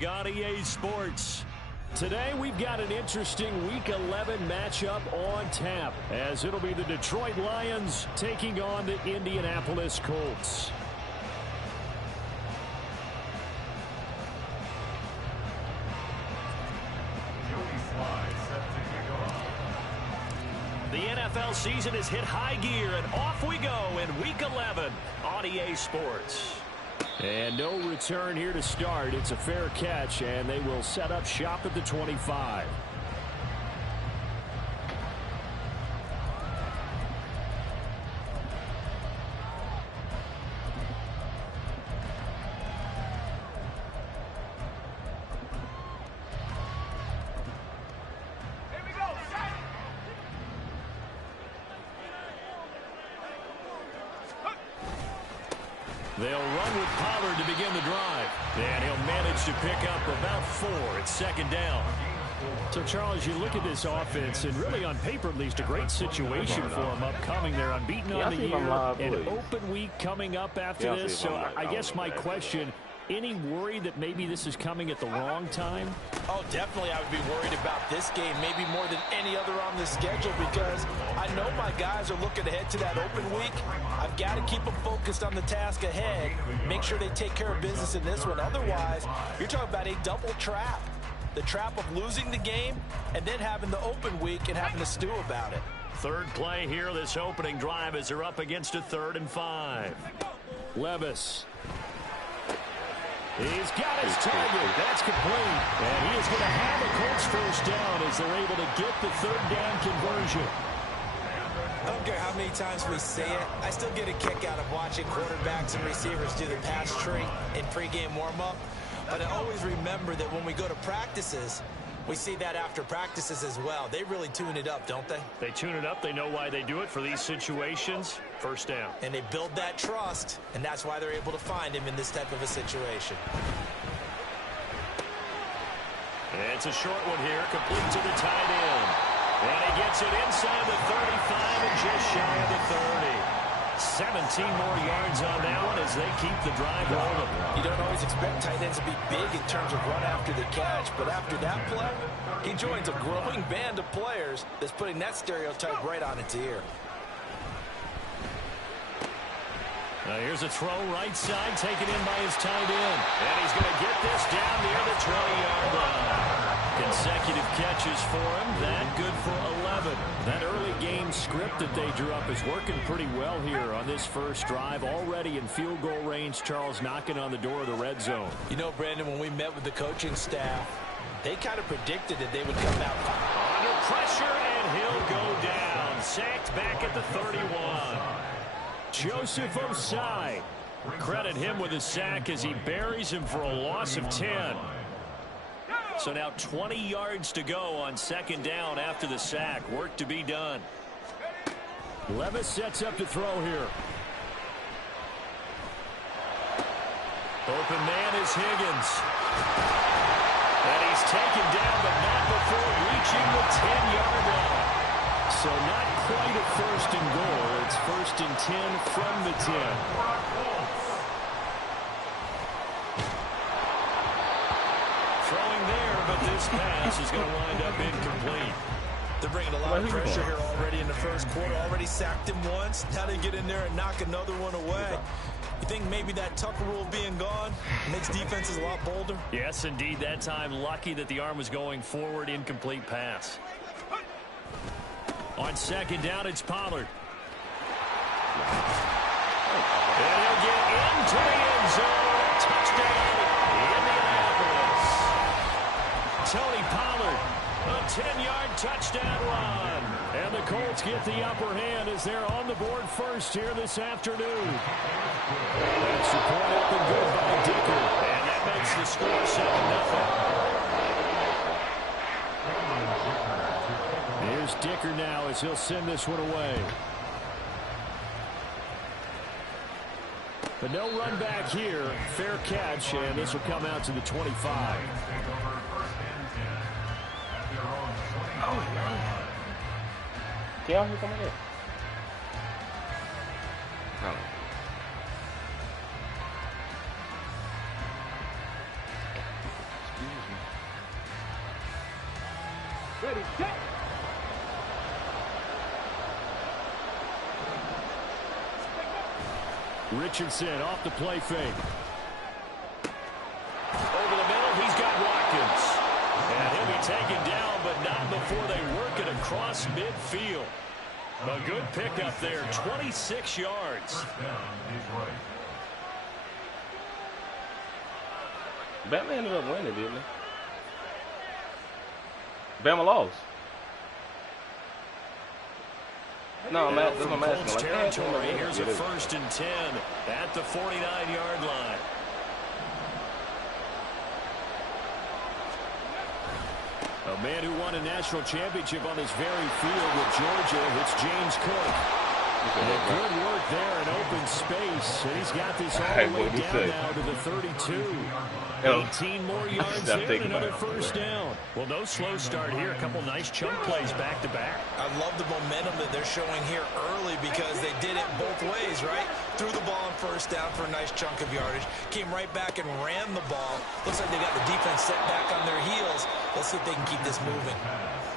watching on EA Sports. Today we've got an interesting Week 11 matchup on tap, as it'll be the Detroit Lions taking on the Indianapolis Colts. The NFL season has hit high gear, and off we go in Week 11 on EA Sports. And no return here to start. It's a fair catch, and they will set up shop at the 25. They'll run with Pollard to begin the drive. And he'll manage to pick up about 4 at second down. So, Charles, you look at this offense, and really on paper, at least, a great situation for them upcoming. They're unbeaten on the year, an open week coming up after this. So I guess my question, any worry that maybe this is coming at the wrong time? Oh, definitely I would be worried about this game, maybe more than any other on the schedule, because I know my guys are looking ahead to that open week. I've got to keep them focused on the task ahead, make sure they take care of business in this one. Otherwise, you're talking about a double trap. The trap of losing the game and then having the open week and having to stew about it. Third play here, this opening drive, as they're up against a 3rd and 5. Levis. He's got his target. That's complete. And he is going to have a Colts first down as they're able to get the 3rd down conversion. I don't care how many times we say it, I still get a kick out of watching quarterbacks and receivers do the pass tree in pregame warm-up. But I always remember that when we go to practices, we see that after practices as well. They really tune it up, don't they? They tune it up. They know why they do it for these situations. First down. And they build that trust, and that's why they're able to find him in this type of a situation. It's a short one here, complete to the tight end. And he gets it inside the 35 and just shy of the 30. 17 more yards on that one as they keep the drive rolling. You don't always expect tight ends to be big in terms of run after the catch, but after that play, he joins a growing band of players that's putting that stereotype right on its ear. Now here's a throw right side, taken in by his tight end. And he's going to get this down near the 20-yard line. Consecutive catches for him. That good for 11. That early game script that they drew up is working pretty well here on this first drive. Already in field goal range, Charles knocking on the door of the red zone. You know, Brandon, when we met with the coaching staff, they kind of predicted that they would come out under pressure, and he'll go down. Sacked back at the 31. Joseph Osai. Credit him with a sack as he buries him for a loss of 10. So now 20 yards to go on second down after the sack. Work to be done. Levis sets up to throw here. Open man is Higgins. And he's taken down, but not before reaching the 10-yard line. So not quite a 1st and goal. It's 1st and 10 from the 10. Throwing there, but this pass is going to wind up incomplete. They're bringing a lot of pressure here already in the first quarter. Already sacked him once. Now they get in there and knock another one away. You think maybe that Tucker rule being gone makes defenses a lot bolder? Yes, indeed. That time, lucky that the arm was going forward. Incomplete pass. On second down, it's Pollard. And he'll get into the end zone. Touchdown, Indianapolis. Tony Pollard, a 10-yard touchdown run. And the Colts get the upper hand as they're on the board first here this afternoon. That's the point up and good by Dicker. And that makes the score 7-0. Here's Dicker now as he'll send this one away. But no run back here. Fair catch, and this will come out to the 25. ¿Qué vas a comer? Richardson off the play fake. Over the middle, he's got Watkins. And he'll be taken down, but not before they work it across midfield. A good pickup there, 26 yards. Bama ended up winning, didn't they? Bama lost. No, that's what I'm asking. Colts territory. Here's a 1st and 10 at the 49-yard line. A man who won a national championship on this very field with Georgia. It's James Cook. Good work there in open space. And he's got this all the way down now to the 32. 18 more yards there and another 1st down. Well, no slow start here. A couple nice chunk plays back-to-back. I love the momentum that they're showing here early because they did it both ways, right? Threw the ball on 1st down for a nice chunk of yardage. Came right back and ran the ball. Looks like they got the defense set back on their heels. Let's see if they can keep this moving.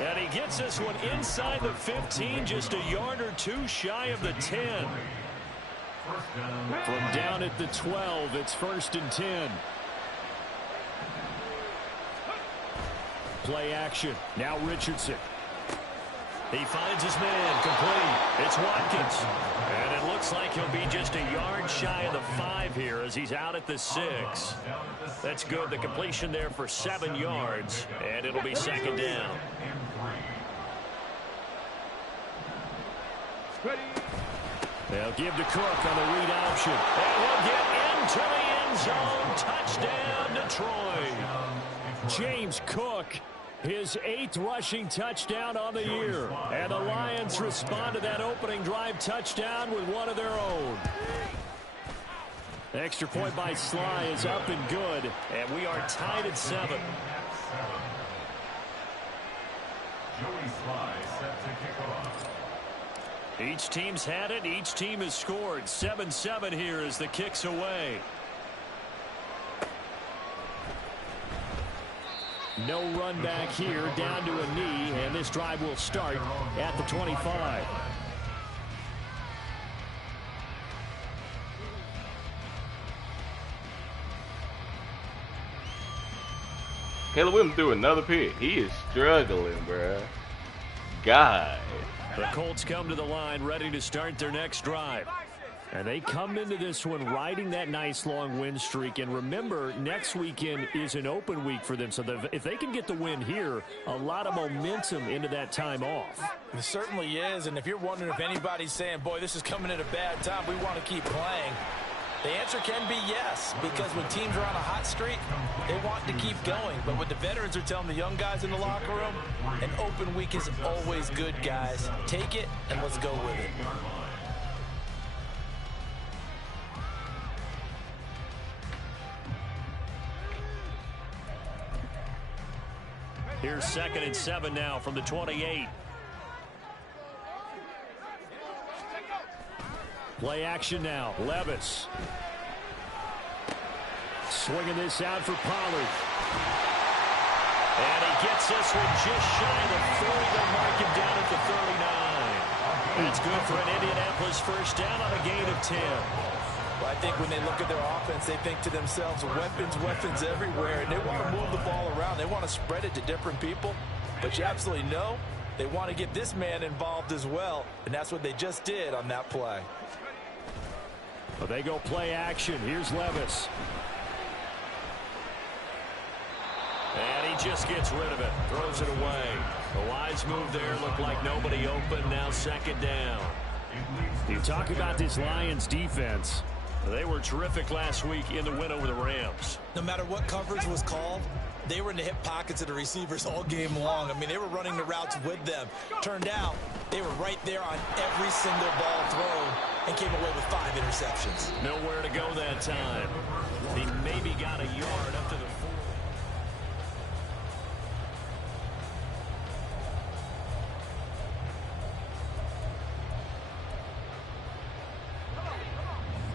And he gets this one inside the 15, just a yard or two shy of the 10. From down at the 12, it's 1st and 10. Play action. Now Richardson. He finds his man complete. It's Watkins. And it looks like he'll be just a yard shy of the 5 here as he's out at the 6. That's good. The completion there for 7 yards. And it'll be 2nd down. They'll give to Cook on the read option. And he'll get into the end zone. Touchdown, Detroit. James Cook, his 8th rushing touchdown on the year. And the Lions respond to that opening drive touchdown with one of their own. The extra point by Sly is up and good. And we are tied at 7. Joey Sly set to kick off. Each team's had it. Each team has scored. 7-7 here as the kick's away. No run back here, down to a knee, and this drive will start at the 25. Caleb Williams threw another pick. He is struggling, bruh. God. The Colts come to the line ready to start their next drive. And they come into this one riding that nice long win streak. And remember, next weekend is an open week for them. So if they can get the win here, a lot of momentum into that time off. It certainly is. And if you're wondering if anybody's saying, boy, this is coming at a bad time, we want to keep playing, the answer can be yes, because when teams are on a hot streak, they want to keep going. But what the veterans are telling the young guys in the locker room, an open week is always good, guys. Take it, and let's go with it. Here's 2nd and 7 now from the 28. Play action now. Levis. Swinging this out for Pollard. And he gets this one just shy of the 40. They'll mark him down at the 39. That's good for an Indianapolis 1st down on a gain of 10. Well, I think when they look at their offense, they think to themselves, weapons everywhere, and they want to move the ball around. They want to spread it to different people. But you absolutely know they want to get this man involved as well, and that's what they just did on that play. Well, they go play action. Here's Levis. And he just gets rid of it. Throws it away. A wise move there. Looked like nobody open. Now 2nd down. You talk about this Lions defense. They were terrific last week in the win over the Rams. No matter what coverage was called, they were in the hip pockets of the receivers all game long. I mean, they were running the routes with them. Turned out, they were right there on every single ball thrown and came away with 5 interceptions. Nowhere to go that time. He maybe got a yard up to the 4.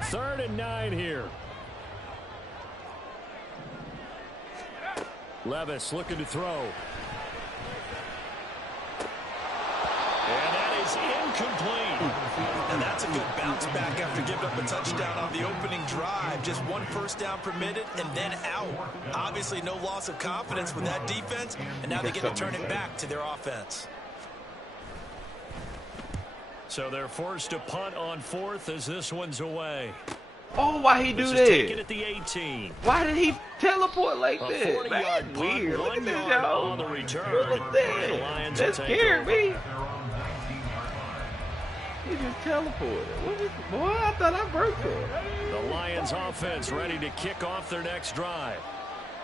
Third and 9 here. Levis looking to throw. is incomplete. And that's a good bounce back after giving up a touchdown on the opening drive. Just one first down permitted and then out. Obviously no loss of confidence with that defense, and now they get to turn it back to their offense. So they're forced to punt on 4th as this one's away. Oh, why he do This is that? taken at the 18. Why did he teleport like A that? 40-yard That's weird. Look at this, y'all. on the return. Look at that. The Lions That will take scared over. me. He just teleported. What is, boy, I thought I broke it. The Lions offense ready to kick off their next drive.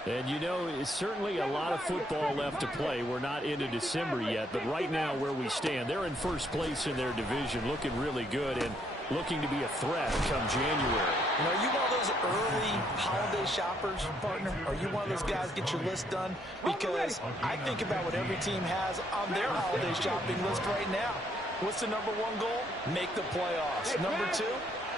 And you know, it's certainly a lot of football left to play. We're not into December yet, but right now where we stand, they're in first place in their division, looking really good and looking to be a threat come January. You know, are you one of those early holiday shoppers, partner? Are you one of those guys get your list done? Because I think about what every team has on their holiday shopping list right now. What's the number one goal? Make the playoffs. Number two,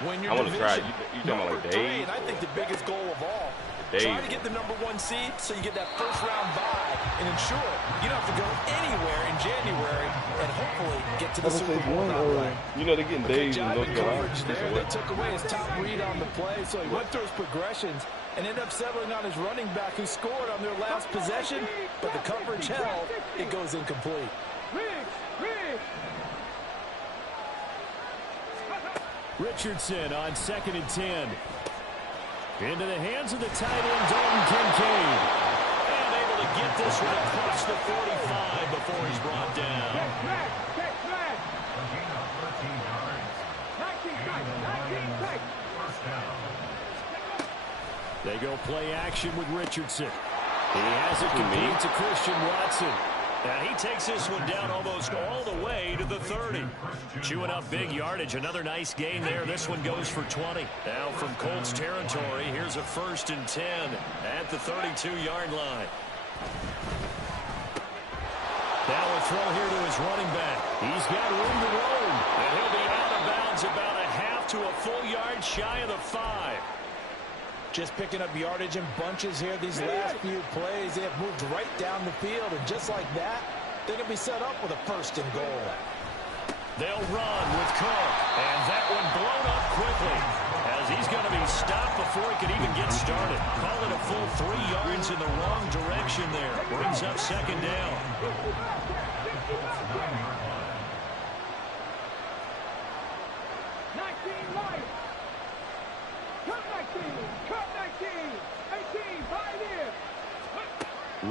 win your division. I want to try. You talking about like Three, days? and I think the biggest goal of all, try to get the number one seed so you get that first round bye and ensure you don't have to go anywhere in January and hopefully get to the Super Bowl outright. You know they're getting days in North Carolina. They took away his top read on the play, so he went through his progressions and ended up settling on his running back who scored on their last possession, but the coverage held. It goes incomplete. Richardson on 2nd and 10. Into the hands of the tight end, Dalton Kincaid. And able to get this one across the 45 before he's brought down. They go play action with Richardson. He has it complete to Christian Watson. And he takes this one down almost all the way to the 30. Chewing up big yardage. Another nice gain there. This one goes for 20. Now from Colts territory, here's a 1st and 10 at the 32-yard line. Now a throw here to his running back. He's got room to roam. And he'll be out of bounds about a half to a full yard shy of the 5. Just picking up yardage in bunches here. These last few plays, they have moved right down the field. And just like that, they're going to be set up with a 1st and goal. They'll run with Cook. And that one blown up quickly as he's going to be stopped before he can even get started. Call it a full 3 yards in the wrong direction there. Brings up 2nd down.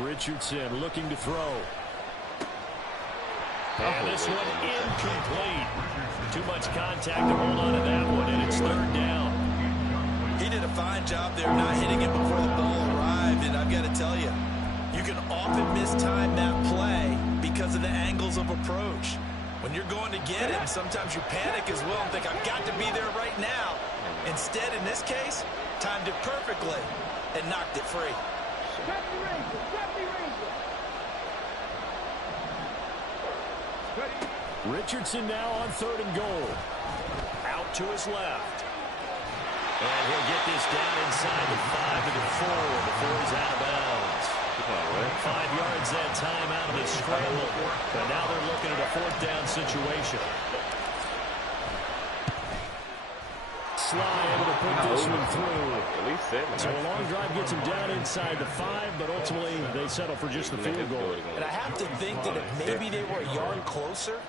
Richardson looking to throw. And this one incomplete. Too much contact to hold on to that one, and it's 3rd down. He did a fine job there not hitting it before the ball arrived, and I've got to tell you, you can often mistime that play because of the angles of approach. When you're going to get it, sometimes you panic as well and think, I've got to be there right now. Instead, in this case, timed it perfectly and knocked it free. Richardson now on 3rd and goal. Out to his left. And he'll get this down inside the 5 to the 4 before he's out of bounds. 5 yards that time out of the scramble. But now they're looking at a 4th down situation. Sly able to put this one through. At least 7. So a long drive gets him down inside the 5, but ultimately they settle for just the field goal. And I have to think that if maybe they were a yard closer,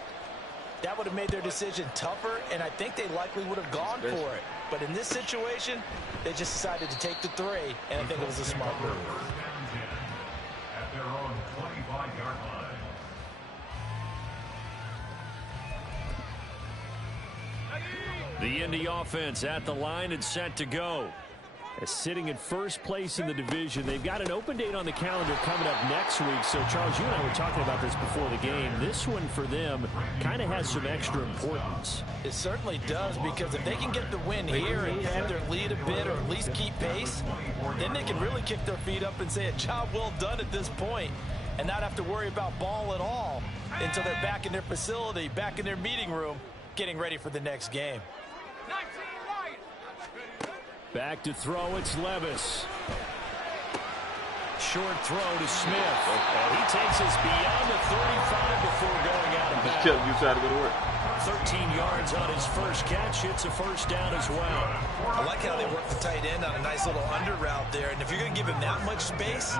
that would have made their decision tougher, and I think they likely would have gone for it. But in this situation, they just decided to take the 3, and I think it was a smart move. At their own 25-yard line. The Indy offense at the line and set to go. Sitting in first place in the division. They've got an open date on the calendar coming up next week. So, Charles, you and I were talking about this before the game. This one for them kind of has some extra importance. It certainly does, because if they can get the win here and have their lead a bit or at least keep pace, then they can really kick their feet up and say a job well done at this point and not have to worry about ball at all until they're back in their facility, back in their meeting room, getting ready for the next game. Back to throw, it's Levis. short throw to Smith. And he takes us beyond the 35 before going out of bounds. You try to go to work. 13 yards on his first catch. It's a first down as well. I like how they work the tight end on a nice little under route there. And if you're going to give him that much space,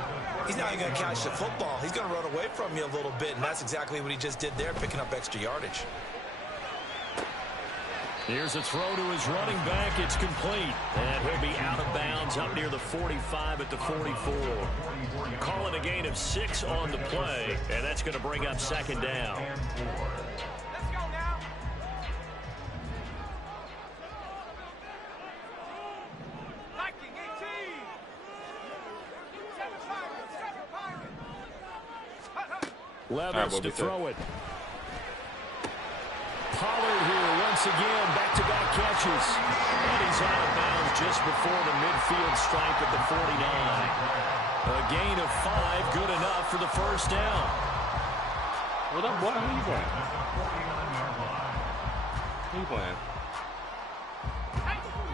he's not even going to catch the football. He's going to run away from you a little bit, and that's exactly what he just did there, picking up extra yardage. Here's a throw to his running back. It's complete. And he'll be out of bounds up near the 45 at the 44. Call it a gain of 6 on the play, and that's going to bring up second down. Levis to throw it. Pollard here once again, back-to-back catches. And he's out of bounds just before the midfield stripe at the 49. A gain of 5, good enough for the first down. What up, boy? Who you playing? Who you playing?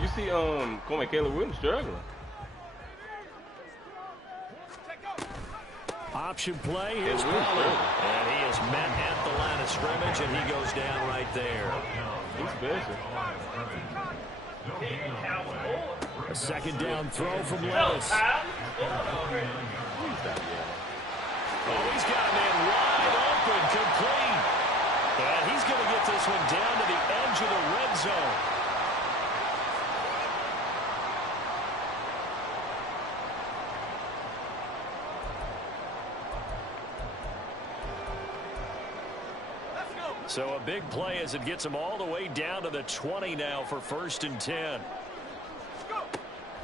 You see, Coleman Caleb Williams struggling. Option play, here's Pollard. And he is met at the line of scrimmage, and he goes down right there. He's busy. A second down throw from Levis. Oh, he's got a man wide open, complete. And he's going to get this one down to the edge of the red zone. So a big play as it gets him all the way down to the 20 now for 1st and 10.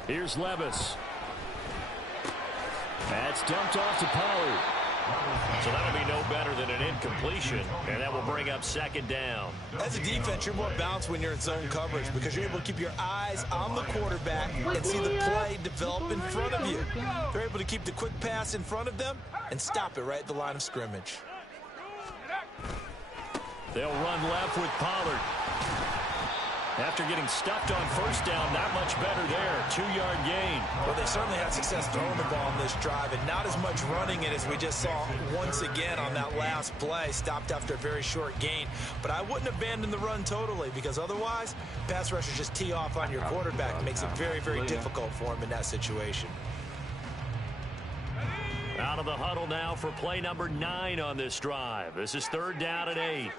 Here's Levis. That's dumped off to Pollard. So that'll be no better than an incompletion, and that will bring up second down. As a defense, you're more balanced when you're in zone coverage because you're able to keep your eyes on the quarterback and see the play develop in front of you. They're able to keep the quick pass in front of them and stop it right at the line of scrimmage. They'll run left with Pollard. After getting stuffed on first down, not much better there. 2-yard gain. Well, they certainly had success throwing the ball on this drive, and not as much running it as we just saw once again on that last play. Stopped after a very short gain. But I wouldn't abandon the run totally, because otherwise, pass rushers just tee off on your quarterback. It makes it very, very difficult for him in that situation. Out of the huddle now for play number 9 on this drive. This is 3rd down and 8.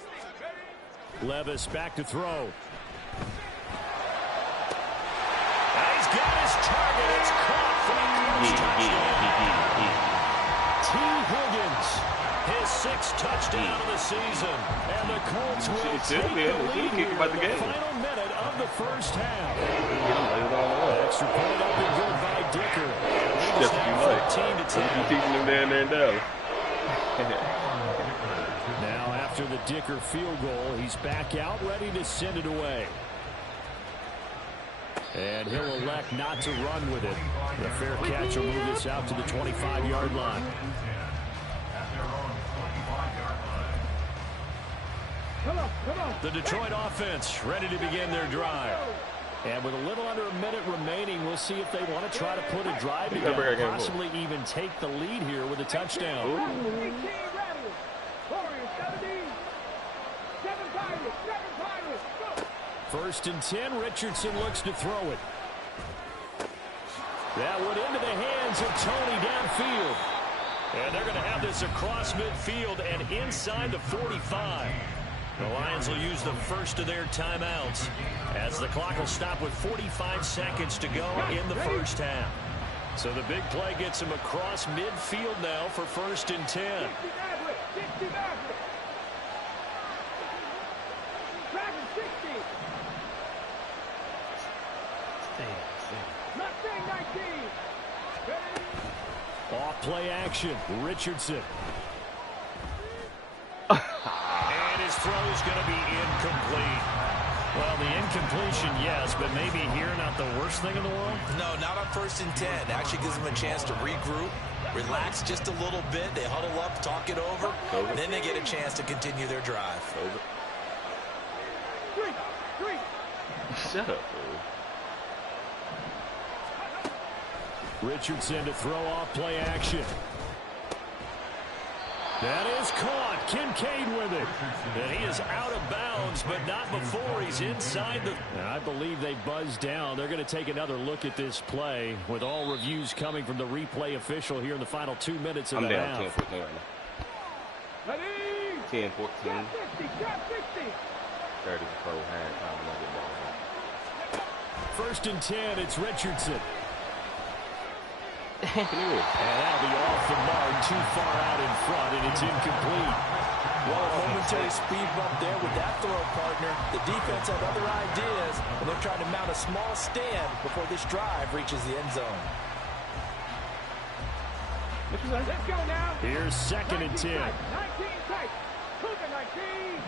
Levis back to throw. He's got his target. It's caught for a touchdown. T. Higgins, his 6th touchdown of the season. And the Colts will take the lead here in the final minute of the first half. Extra point up and good by Dicker. That's what you like. 14-10. You teaching them down there in Dallas. Now after the Dicker field goal, he's back out ready to send it away. And he'll elect not to run with it. The fair catch will move this out to the 25-yard line. The Detroit offense ready to begin their drive. And with a little under a minute remaining, we'll see if they want to try to put a drive together, possibly even take the lead here with a touchdown. First and 10, Richardson looks to throw it. That went into the hands of Tony downfield. And they're going to have this across midfield and inside the 45. The Lions will use the first of their timeouts as the clock will stop with 45 seconds to go in the first half. So the big play gets him across midfield now for 1st and 10. Off play action, Richardson. And his throw is going to be incomplete. Well, the incompletion, yes, but maybe here not the worst thing in the world? No, not on 1st and 10. Actually gives them a chance to regroup, relax just a little bit. They huddle up, talk it over, and then they get a chance to continue their drive. Shut up, Richardson to throw off play action. That is caught. Kincaid with it. And he is out of bounds, but not before he's inside the... I believe they buzzed down. They're going to take another look at this play with all reviews coming from the replay official here in the final 2 minutes of the half. I'm down 10-14 right now. 10-14. 30 before halftime. First and 10, it's Richardson. And that'll be off the mark, too far out in front, and it's incomplete. Well, a momentary speed bump there with that throw, partner. The defense had other ideas, and they're trying to mount a small stand before this drive reaches the end zone. Let's go now. Here's second and 10. 19 tight. Cougar 19.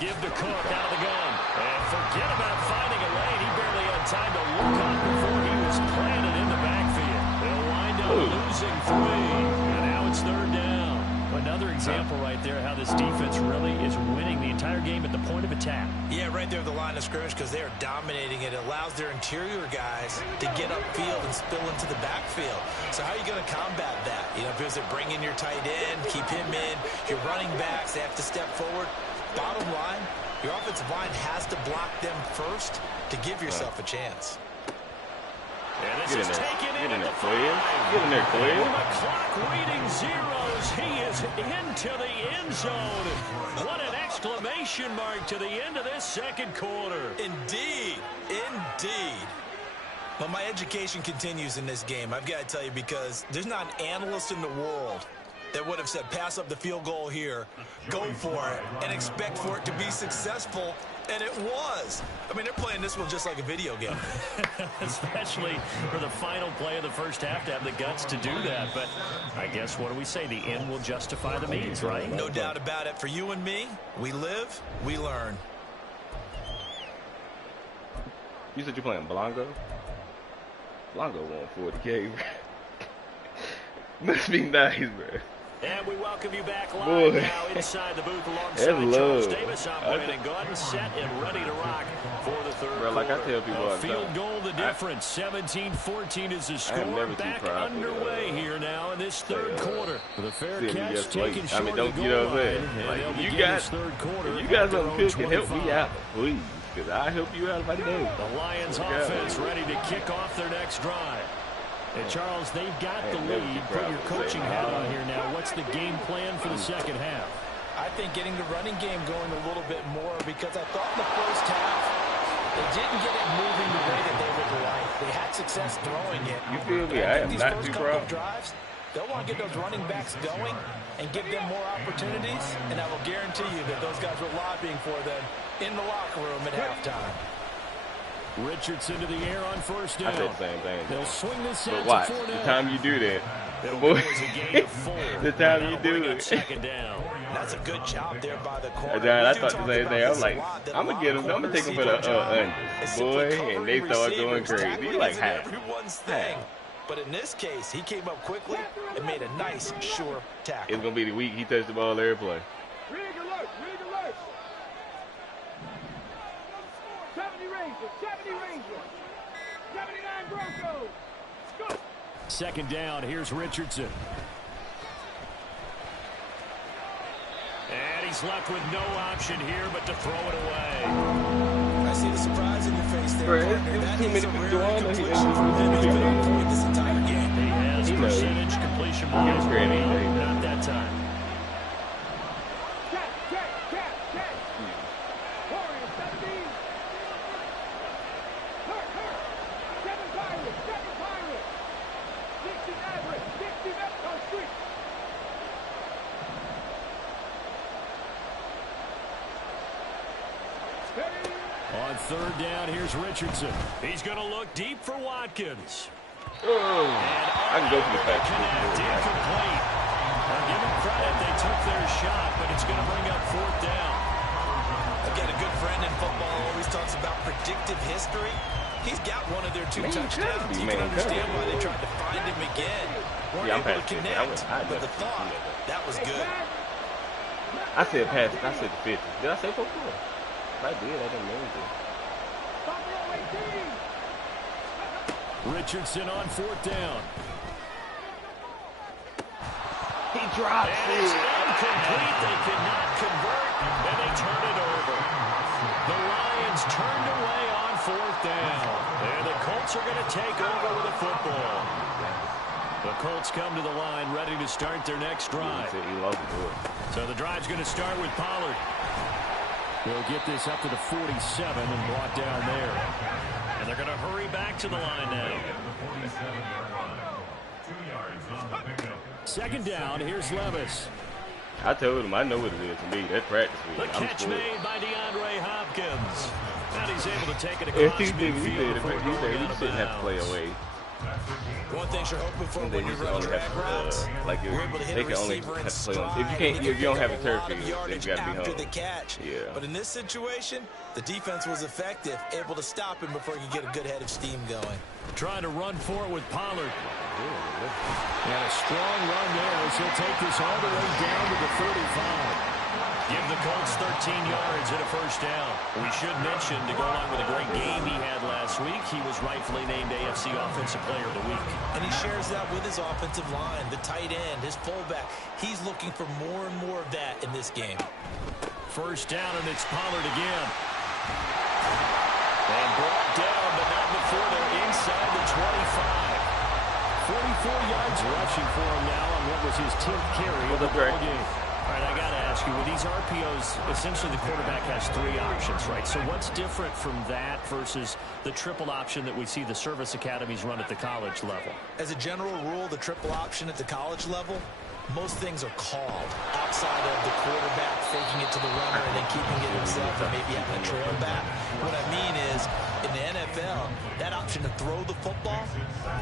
Give to Cook out of the gun. And forget about finding a lane. He barely had time to look up before he was planted in the backfield. They'll wind up losing 3. And now it's third down. Another example right there how this defense really is winning the entire game at the point of attack. Yeah, right there at the line of scrimmage because they are dominating it. It allows their interior guys to get upfield and spill into the backfield. So how are you going to combat that? You know, if it was to bring in your tight end, keep him in, your running backs, they have to step forward. Bottom line, your offensive line has to block them first to give yourself a chance. And this is taken in the 5. Get in there, Cleve. With the clock reading zeros, he is into the end zone. What an exclamation mark to the end of this second quarter. Indeed. Indeed. Well, my education continues in this game. I've got to tell you, because there's not an analyst in the world that would have said pass up the field goal here, go for it, and expect for it to be successful, and it was. I mean, they're playing this one just like a video game. Especially for the final play of the first half to have the guts to do that. But I guess, what do we say? The end will justify the means, right? No doubt about it. For you and me, we live, we learn. You said you're playing Blanco? Blanco won 40K, bro. Must be nice, bro. And we welcome you back live now inside the booth alongside Charles Davis. I'm Brandon Gaudin, set and ready to rock for the third quarter. Like I tell people, field goal the difference. 17-14 is the score. Back underway here now in this third quarter. The fair catch taken short of the goal line. Like, you got something cooking, help me out, please, because I help you out if I do. The Lions offense ready to kick off their next drive. And Charles, they've got the lead. Put your coaching hat on here now. What's the game plan for the second half? I think getting the running game going a little bit more, because I thought in the first half they didn't get it moving the way that they would like. They had success throwing it. You feel me? I am not too proud. Drives, they'll want to get those running backs going and give them more opportunities, and I will guarantee you that those guys were lobbying for them in the locker room at halftime. Richardson to the air on first down. I said the same thing. They'll swing this out. But watch, the time you do that, boy, the time you do it. Second down. That's a good job there by the corner. I thought the same thing. I'm like, I'm gonna get him. I'm gonna take him for the under, boy, and they start going crazy. You're like, everyone's thing. But in this case, he came up quickly and made a nice, sure tackle. It's gonna be the week he touched the ball every play. Rig alert, rig alert. 70 Rangers, 70 Rangers, 79 Broncos. Go. Second down, here's Richardson. And he's left with no option here but to throw it away. I see the surprise in your face there, Right. partner. That Too is many a people rare on it. completion from him. He's been on point this entire game. He has percentage completion wise. Not that time. Cat. Warriors, 17. Hurt. 7 Pirates. 60 Maverick, 60 Metro Street. On third down, here's Richardson. He's going to look deep for Watkins. I can go for the pass. Incomplete. Give them credit, they took their shot, but it's going to bring up fourth down. I've got a good friend in football who always talks about predictive history. He's got one of their 2 touchdowns. You can understand why they tried to find him again. Weren't able to connect, but the thought, that was good. I said pass. I said the 50. Did I say fourth quarter? If I did, I didn't mean to. Buffalo 18. Richardson on fourth down. He drops And it's it. incomplete. They could not convert, and they turn it over. The Lions turned away on fourth down. And the Colts are going to take over with the football. The Colts come to the line ready to start their next drive. He loves to do it. So the drive's going to start with Pollard. We'll get this up to the 47 and brought down there. And they're going to hurry back to the line now. 47-yard line. 2 yards on the pickup. Second down, here's Levis. I told him I know what it is to me. That practice week. The catch made by DeAndre Hopkins. And he's able to take it He across said he midfield before going shouldn't out of have to play bounds. away. One thing you're hoping for And when they you used to run only drag have routes, like you're able to hit they a can only receiver in have to play on. stride. If you don't have a turf lot of field, then yardage you got to be after home. the catch. Yeah. But in this situation, the defense was effective, able to stop him before he could get a good head of steam going. Trying to run for it with Pollard. And a strong run there as he'll take this all the way down to the 45. Give the Colts 13 yards and a first down. We should mention, to go along with a great game he had last week, he was rightfully named AFC Offensive Player of the Week. And he shares that with his offensive line, the tight end, his fullback. He's looking for more and more of that in this game. First down, and it's Pollard again. And brought down, but not before they're inside the 25. 44 yards rushing for him now on what was his 10th carry of the ball game. All right, I got to ask you, with these RPOs, essentially the quarterback has three options, right? So what's different from that versus the triple option that we see the service academies run at the college level? As a general rule, the triple option at the college level, most things are called outside of the quarterback faking it to the runner and then keeping it himself and maybe having a trail back. What I mean is, in the NFL, that option to throw the football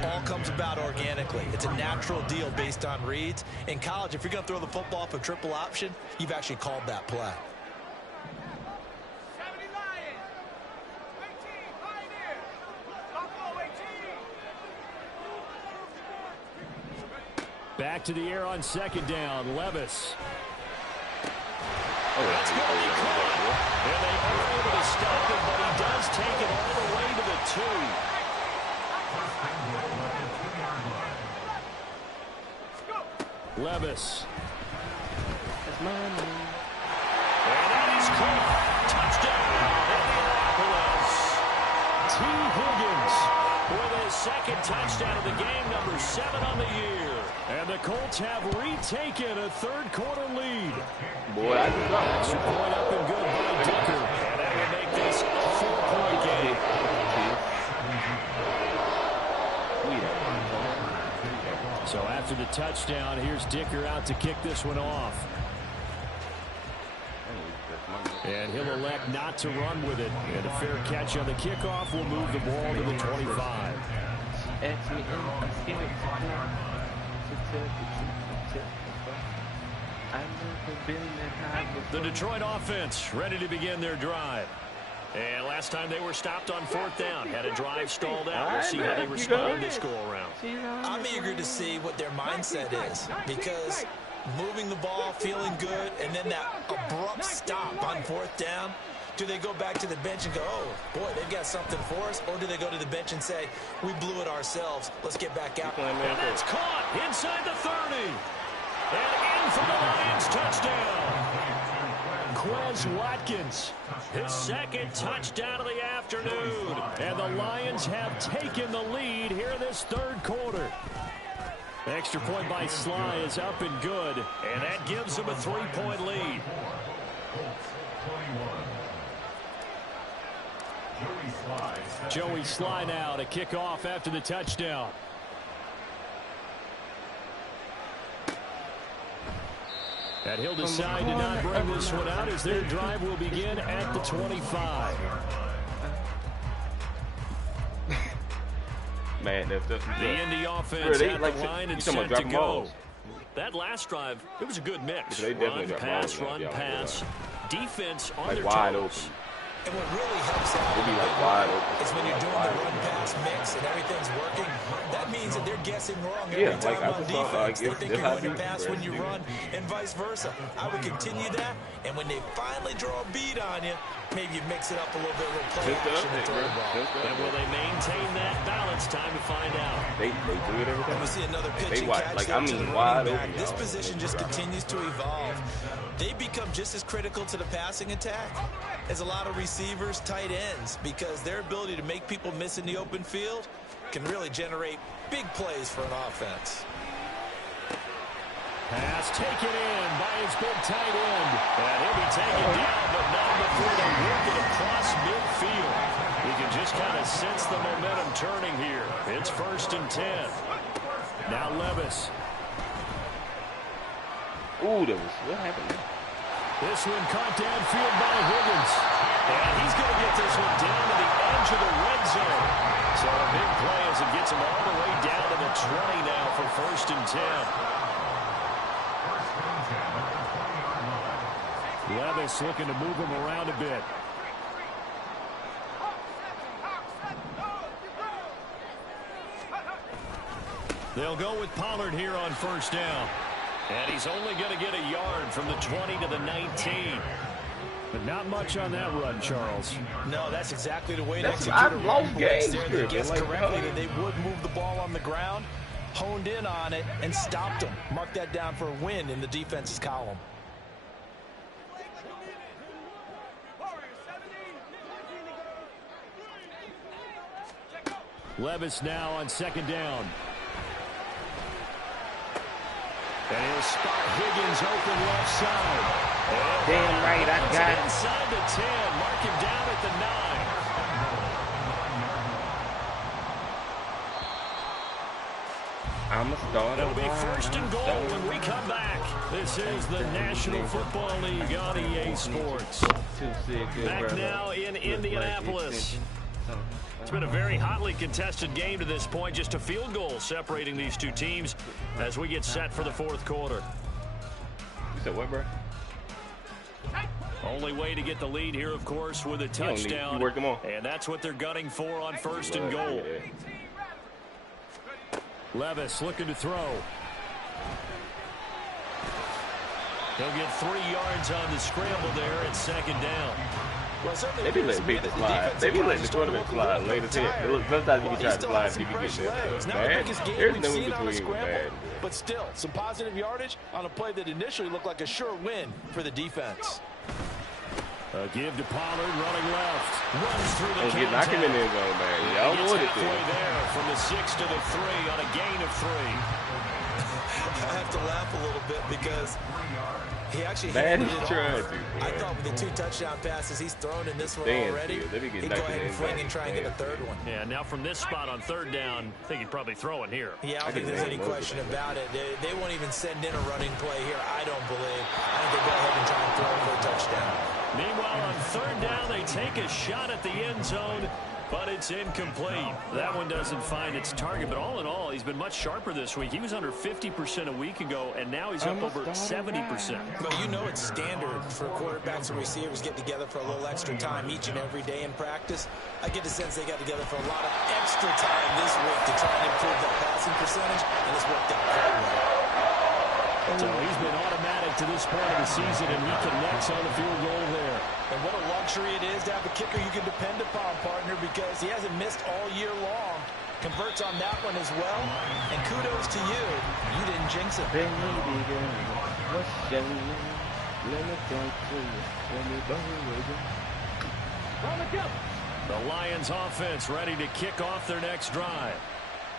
all comes about organically. It's a natural deal based on reads. In college, if you're going to throw the football off a triple option, you've actually called that play. 70 Lions. 18 Pioneers. Buffalo 18. Back to the air on second down. Levis. That's going to be caught. And they are able to stop him, but he does take it all the way to the 2. Levis. That's my name. And that is caught. Touchdown, Indianapolis. T. Higgins with his second touchdown of the game, number 7 on the year. And the Colts have retaken a third-quarter lead. Boy, I just got Extra point up and good by Dicker. And that will make this a 4-point game. So after the touchdown, here's Dicker out to kick this one off. And he'll elect not to run with it. And a fair catch on the kickoff will move the ball to the 25. The Detroit offense ready to begin their drive. And last time they were stopped on fourth down. Had a drive stalled out. We'll see how they respond this go-around. I'm eager to see what their mindset is, because moving the ball, feeling good, and then that abrupt stop on fourth down, do they go back to the bench and go, oh, boy, they've got something for us? Or do they go to the bench and say, we blew it ourselves, let's get back out? And that's caught inside the 30. And in for the Lions touchdown. Quez Watkins, his second touchdown of the afternoon. And the Lions have taken the lead here in this third quarter. Extra point by Sly is up and good. And that gives them a 3-point lead. Joey Sly now to kick off after the touchdown. And he'll decide to not bring this one out as their drive will begin at the 25. Man, that's The Indy offense at the line and set to go. Balls. That last drive, it was a good mix. They definitely Run, got pass, balls, run, yeah, pass. Defense on like their wide toes. open. And what really helps out It'd be like wide open. is when you're doing the run-pass mix and everything's working. That means that they're guessing wrong every time on defense. They think you're going to pass when you run and vice versa. I would continue that, and when they finally draw a beat on you, maybe you mix it up a little bit with play action and throw the ball. And will they maintain that balance? Time to find out. They do it every time. We see another pitch and wide, catch like, there I to mean, the wide running back. open, This y'all. position just continues to evolve. They become just as critical to the passing attack as a lot of receivers, tight ends, because their ability to make people miss in the open field can really generate big plays for an offense. Pass taken in by his big tight end. And he'll be taken down, but not before they work it across midfield. You can just kind of sense the momentum turning here. It's 1st and 10. Now Levis. Ooh, what happened there? This one caught downfield by Higgins. And he's going to get this one down to the edge of the red zone. So a big play as it gets him all the way down to the 20 now for 1st and 10. Levis looking to move him around a bit. They'll go with Pollard here on 1st down. And he's only going to get a yard from the 20 to the 19. But not much on that run, Charles. No, that's exactly the way to That's- execute I've a lost run blitz games there. here, They guessed like, correctly that they would move the ball on the ground, honed in on it, and stopped them. Mark that down for a win in the defense's column. Levis now on 2nd down. And he'll spot Higgins open left side. Damn right, I got it. Inside the 10. Mark him down at the 9. I'm a starter. It'll be 1st and goal when we come back. This is the National Football League on EA Sports. Back now in Indianapolis. It's been a very hotly contested game to this point. Just a field goal separating these two teams as we get set for the 4th quarter. You said what, bro? Only way to get the lead here, of course, with a touchdown. You work them on. And that's what they're gunning for on 1st and goal. Levis looking to throw. He'll get 3 yards on the scramble there at 2nd down. Well, They be letting people slide. They be letting the quarterback slide late as hell. Sometimes you can try to slide and people get there. Not the Bad. biggest game There's we've no seen on a between with scramble, bad. but still, some positive yardage on a play that initially looked like a sure win for the defense. A give to Pollard running left. Runs through the Don't get knocking in contact. there, though, man. Y'all Gets want it halfway there. there from the 6 to the 3 on a gain of 3. I have to laugh a little bit because he actually Man, handed he's it trying off. to, I man. thought with the 2 touchdown passes he's thrown in this one Stand already, still. They be getting he'd go knocked in ahead and the fling end and try and get a zone. 3rd one. Yeah, now from this spot on 3rd down, I think he'd probably throw it here. Yeah, I don't think can there's see any most of question it. about it. They won't even send in a running play here, I don't believe. I think they go ahead and try and throw for a touchdown. Meanwhile, on 3rd down, they take a shot at the end zone, but it's incomplete. That one doesn't find its target, but all in all, he's been much sharper this week. He was under 50% a week ago, and now he's up over 70%. But you know it's standard for quarterbacks and receivers get together for a little extra time each and every day in practice. I get the sense they got together for a lot of extra time this week to try and improve that passing percentage, and it's worked out quite well. So he's been automatic to this point of the season, and he connects on the field goal there. And what a luxury it is to have a kicker you can depend upon, partner, because he hasn't missed all year long. Converts on that one as well. And kudos to you. You didn't jinx it. The Lions offense ready to kick off their next drive.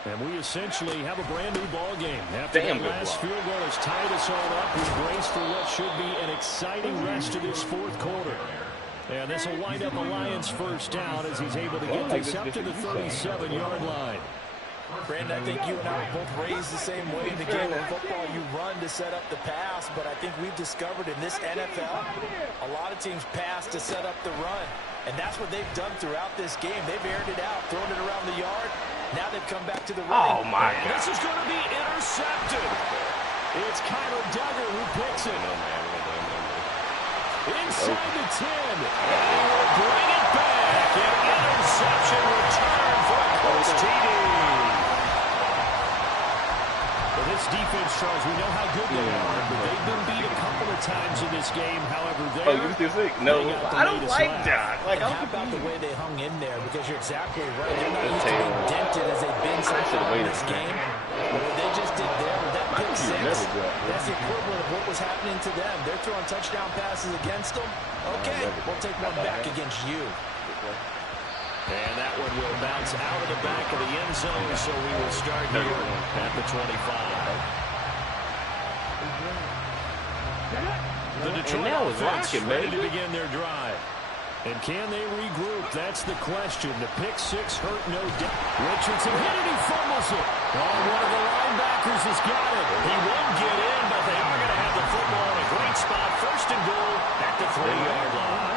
And we essentially have a brand new ball game. After Damn that good last block. field goal has tied us all up, we brace for what should be an exciting rest of this 4th quarter. And this will wind up the Lions' 1st down as he's able to get this up to the 37-yard line. Brandon, I think you and I were both raised the same way in the game of football. You run to set up the pass, but I think we've discovered in this NFL, a lot of teams pass to set up the run. And that's what they've done throughout this game. They've aired it out, thrown it around the yard. Now they've come back to the run. Oh, my And God. this is going to be intercepted. It's Kyler Duggar who picks it. Inside the 10. And he will bring it back. An interception return for a Colts TD. Well, this defense, Charles, we know how good they are, but they've been beat a couple of times in this game. However, Oh, you still sick? No, I don't like that. Like, and how about the way they hung in there? Because you're exactly right. They're not used to being dented as they've been so far in this game. What they just did there with that pick six, that's the equivalent of what was happening to them. They're throwing touchdown passes against them. Okay, we'll take one back against you. And that one will bounce out of the back of the end zone, so we will start here at the 25. The Detroit offense ready to begin their drive. And can they regroup? That's the question. The pick six hurt no doubt. Richardson hit it, he fumbles it. Oh, one of the linebackers has got it. He won't get in, but they are going to have the football in a great spot. First and goal at the 3-yard line.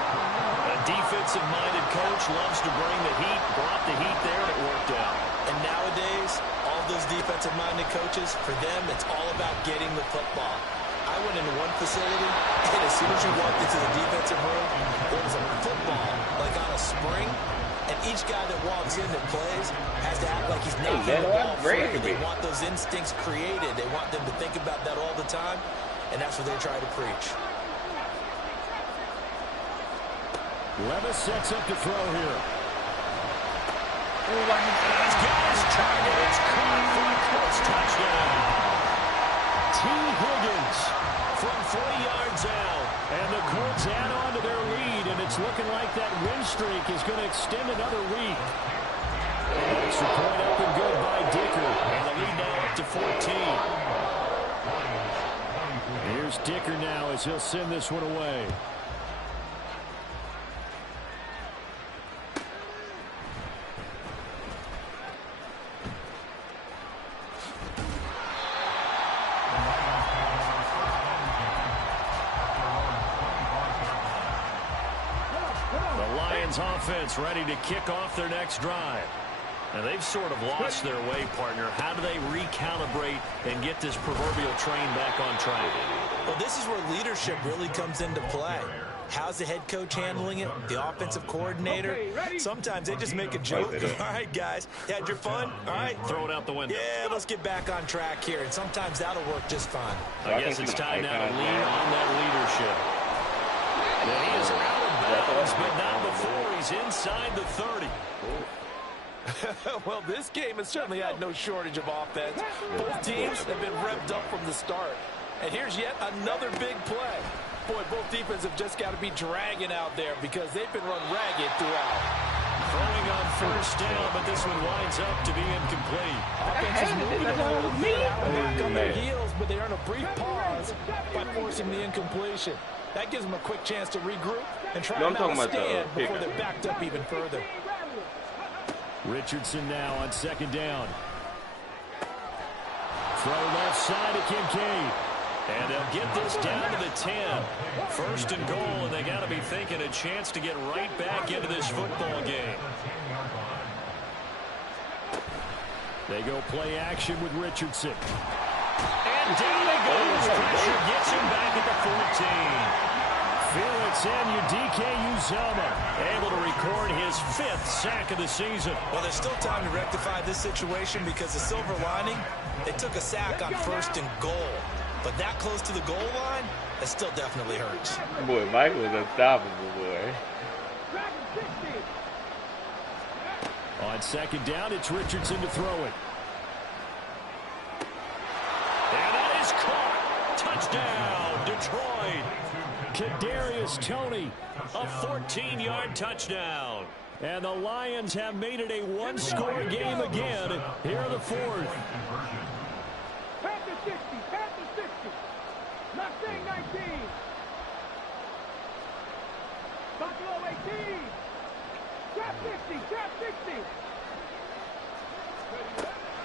A defensive-minded coach loves to bring the heat, brought the heat there, and it worked out. And nowadays, all those defensive-minded coaches, for them, it's all about getting the football. I went into one facility, and as soon as you walked into the defensive room, there was a football, like on a spring, and each guy that walks in that plays has to act like he's knocking the ball free. They want those instincts created. They want them to think about that all the time, and that's what they try to preach. Levis sets up to throw here. He's got his target. It's caught for a Colts touchdown. T. Higgins from 40 yards out. And the Colts add on to their lead, and it's looking like that win streak is going to extend another week. Extra point up and good by Dicker. And the lead now up to 14. Here's Dicker now as he'll send this one away. Offense ready to kick off their next drive. Now they've sort of lost their way, partner. How do they recalibrate and get this proverbial train back on track? Well, this is where leadership really comes into play. How's the head coach handling it? The offensive coordinator? Sometimes they just make a joke. All right, guys, you had your fun? All right. Throw it out the window. Yeah, let's get back on track here. And sometimes that'll work just fine. I guess it's time now to lean on that leadership. Now he is out of bounds, but not before he's inside the 30. Well, this game has certainly had no shortage of offense. Both teams have been revved up from the start. And here's yet another big play. Boy, both defenses have just got to be dragging out there because they've been run ragged throughout. Throwing on first down, but this one winds up to be incomplete. Offense is moving a little bit back on their heels, but they earn a brief pause by forcing the incompletion. That gives them a quick chance to regroup and try to stand before they're backed up even further. Richardson now on second down. Throw left side to Kincaid. And they'll get this down to the 10. First and goal, and they got to be thinking a chance to get right back into this football game. They go play action with Richardson. And down he goes. Pressure gets him back at the 14. Felix Anudike Uzomah able to record his 5th sack of the season. Well, there's still time to rectify this situation because the silver lining, they took a sack on first and goal. But that close to the goal line, that still definitely hurts. Boy, Mike was unstoppable, boy. On second down, it's Richardson to throw it. And that is caught. Touchdown, Detroit. Kadarius Toney, a 14-yard touchdown. And the Lions have made it a one-score game again here in the 4th. Panthers 60, Panthers 60. Mustang 19. Buffalo 18. Trap 50, trap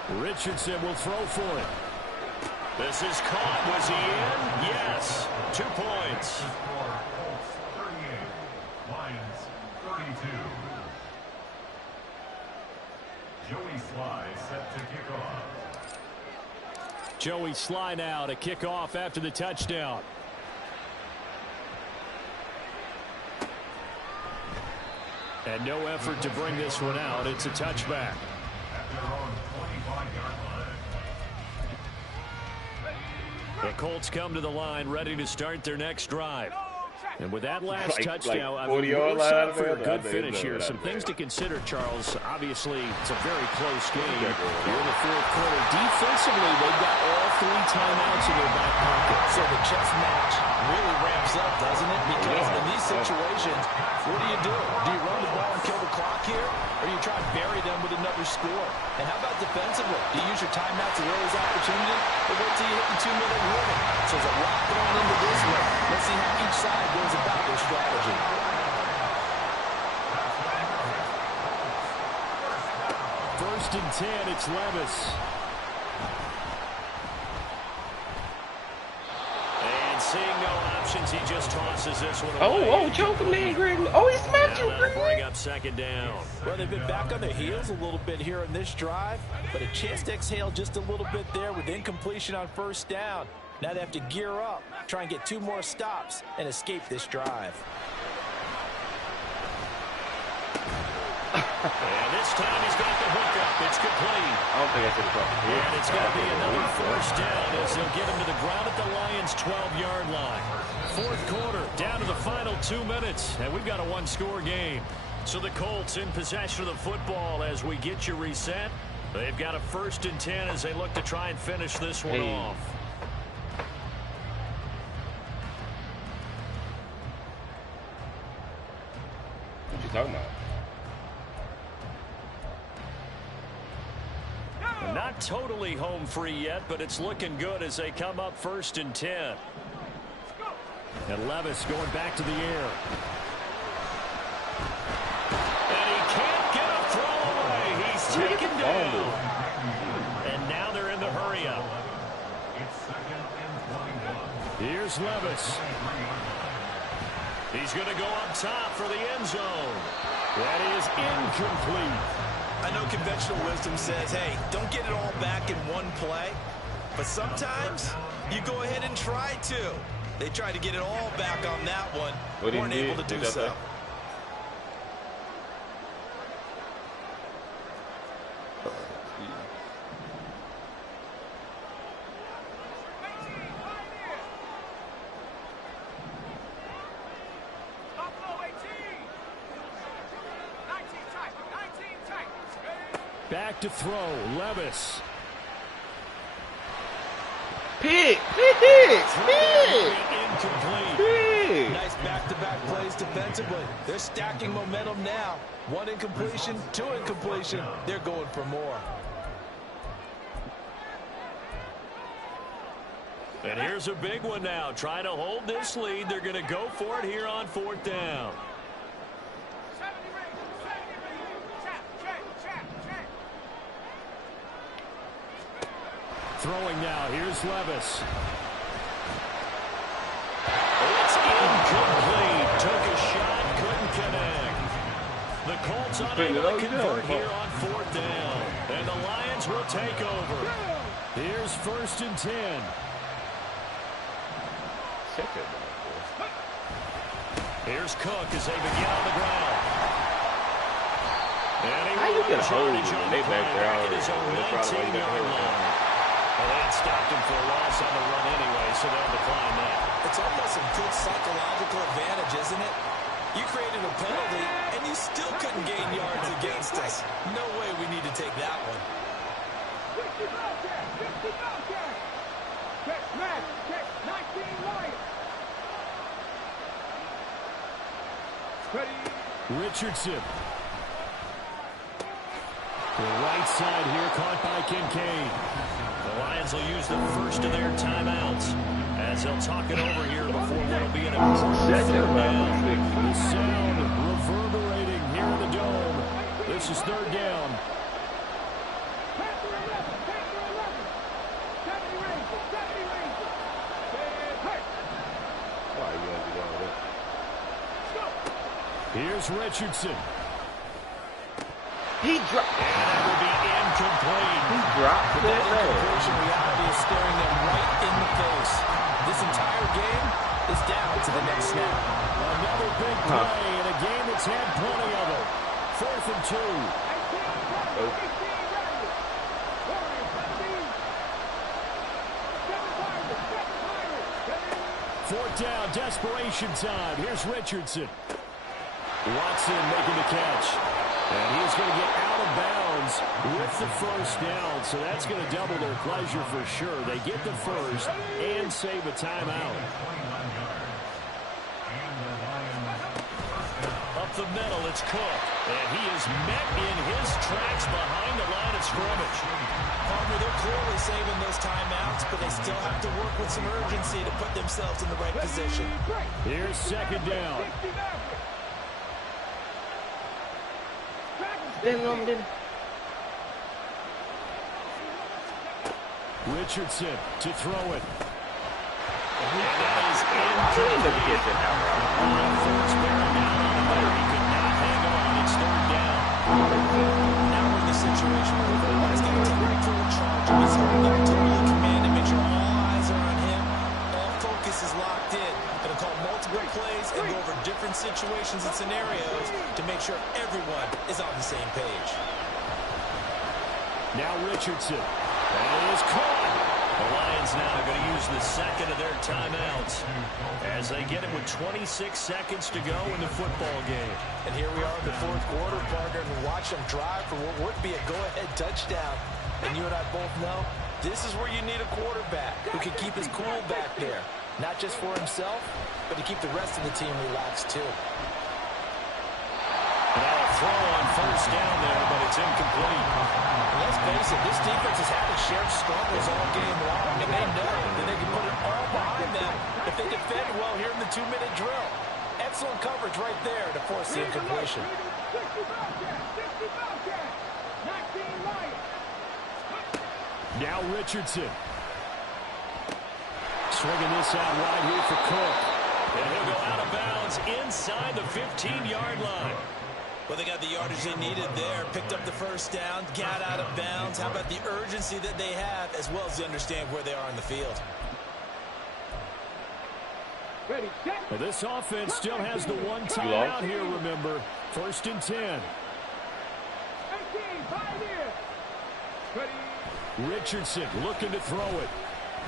60. Richardson will throw for it. This is caught. Was he in? Yes. 2 points. 38. Lions 32. Joey Sly set to kick off. Joey Sly now to kick off after the touchdown. And no effort to bring this one out. It's a touchback. The Colts come to the line ready to start their next drive. And with that last touchdown, I mean, we're set for a good finish here. Some things to consider, Charles. Obviously, it's a very close game. You're in the fourth quarter. Defensively, they've got all 3 timeouts in their back pocket. So the chess match really ramps up, doesn't it? Because in these situations, what do? Do you run the ball and kill the clock here? Or do you try and bury them with another score? And how about defensively? Do you use your timeouts at earliest opportunity? Or wait till you hit the 2-minute warning? So there's a lot going into this one. Let's see how each side goes about their strategy. First and 10, it's Levis. And seeing no options, he just tosses this one away. Oh, choke him, man, Greg. Oh, he smacked you, Greg. Bring up second down. Well, they've been back on their heels a little bit here in this drive, but a chance to exhale just a little bit there with incompletion on first down. Now they have to gear up, try and get 2 more stops, and escape this drive. And this time he's got the hook up. It's complete. I don't think I should have caught it. And it's going to be another first down as they'll get him to the ground at the Lions' 12-yard line. Fourth quarter, down to the final 2 minutes, and we've got a 1-score game. So the Colts in possession of the football as we get you reset. They've got a first and 10 as they look to try and finish this one off. What you talking about? Not totally home free yet, but it's looking good as they come up first and 10. And Levis going back to the air. And he can't get a throw away. He's taken down. And now they're in the hurry up. Here's Levis. He's going to go up top for the end zone. That is incomplete. I know conventional wisdom says, hey, don't get it all back in one play. But sometimes you go ahead and try to. They tried to get it all back on that one. Weren't able to do so. Back to throw, Levis. Pick. Incomplete. Nice back-to-back plays defensively. They're stacking momentum now. 1 incompletion, 2 incompletion. They're going for more. And here's a big one now. Trying to hold this lead. They're going to go for it here on 4th down. Throwing now. Here's Levis. It's incomplete. Took a shot. Couldn't connect. The Colts unable to convert here on 4th down. And the Lions will take over. Here's first and 10. Here's Cook as they begin on the ground. And he how you get a hold of when they back there already? That's probably why you got hurt. Well, they had stopped him for a loss on the run anyway, so they'll decline that. It's almost a good psychological advantage, isn't it? You created a penalty, and you still couldn't gain yards against us. No way we need to take that one. Check, smash, check, 19 Lions. Ready. Richardson. The right side here caught by Kincaid. The Lions will use the first of their timeouts as they'll talk it over here before what will be an important third down. The sound reverberating here in the dome. This is 3rd down. Here's Richardson. He dropped. And that will be incomplete. drop But that incompletion reality is staring them right in the face. This entire game is down to the next snap. Another big play in a game that's had plenty of it. 4th and 2. Fourth down, desperation time. Here's Richardson. Watson making the catch. And he's going to get out of bounds with the first down. So that's going to double their pleasure for sure. They get the first and save a timeout. Up the middle, it's Cook. And he is met in his tracks behind the line of scrimmage. Partner, they're clearly saving those timeouts, but they still have to work with some urgency to put themselves in the right position. Here's 2nd down. Richardson to throw it. And that is incomplete. He could not hang on. It's 3rd down. Now we're in the situation where he's got to take full charge of his own, got totally command and make sure all eyes are on him. All focus is locked in. Going to call multiple plays and go over different situations and scenarios to make sure everyone is on the same page. Now Richardson. That is caught. The Lions now are going to use the second of their timeouts as they get it with 26 seconds to go in the football game. And here we are in the 4th quarter, partner, and watch them drive for what would be a go-ahead touchdown. And you and I both know this is where you need a quarterback who can keep his cool back there. Not just for himself, but to keep the rest of the team relaxed too. Now a throw on 1st down there, but it's incomplete. And let's face it, this defense has had its share of struggles all game long, and they know that they can put it all behind them if they defend well here in the 2-minute drill. Excellent coverage right there to force the incompletion. Now Richardson. Swinging this out wide here for Cook. And he'll go out of bounds inside the 15-yard line. Well, they got the yardage they needed there, picked up the first down, got out of bounds. How about the urgency that they have, as well as they understand where they are in the field? Well, this offense still has the one timeout here, remember. 1st and 10. Richardson looking to throw it.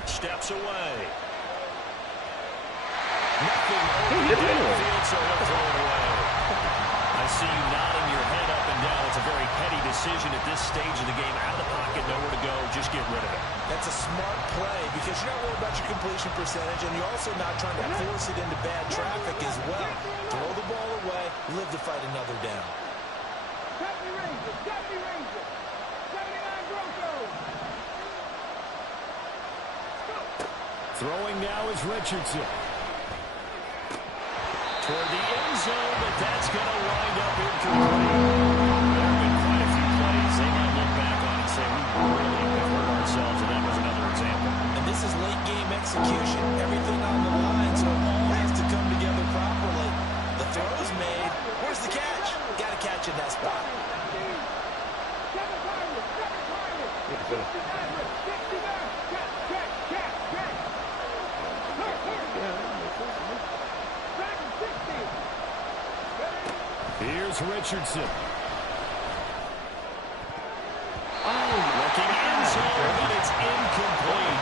Steps away. Nothing over the field, so he'll throw it away. I see you nodding your head up and down. It's a very petty decision at this stage of the game. Out of the pocket, nowhere to go. Just get rid of it. That's a smart play because you're not worried about your completion percentage, and you're also not trying to force it into bad traffic as well. Throw the ball away, live to fight another down. Throwing now is Richardson. Toward the end zone, but that's going to wind up incomplete. There have been quite a few plays they might look back on and say, we really have hurt ourselves, and that was another example. And this is late-game execution. Everything on the line, so it all has to come together properly. The throw's made. Where's the catch? Got to catch in that spot. Here's Richardson. Looking in zone, but it's incomplete.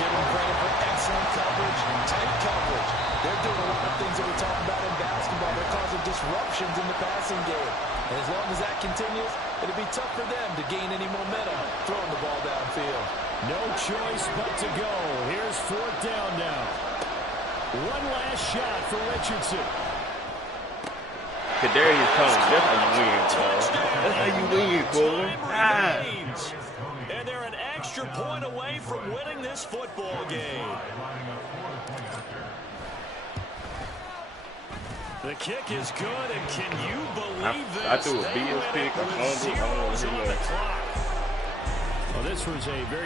Give them credit for excellent coverage, tight coverage. They're doing a lot of things that we talk about in basketball. They're causing disruptions in the passing game. And as long as that continues, it'll be tough for them to gain any momentum throwing the ball downfield. No choice but to go. Here's 4th down now. One last shot for Richardson. Kadarius Toney, that's how you win, bro. That's how you win, bro. And they're an extra point away from winning this football game. The kick is good, and can you believe this? I threw a BS pick. Zeros on the clock. Well, this was a very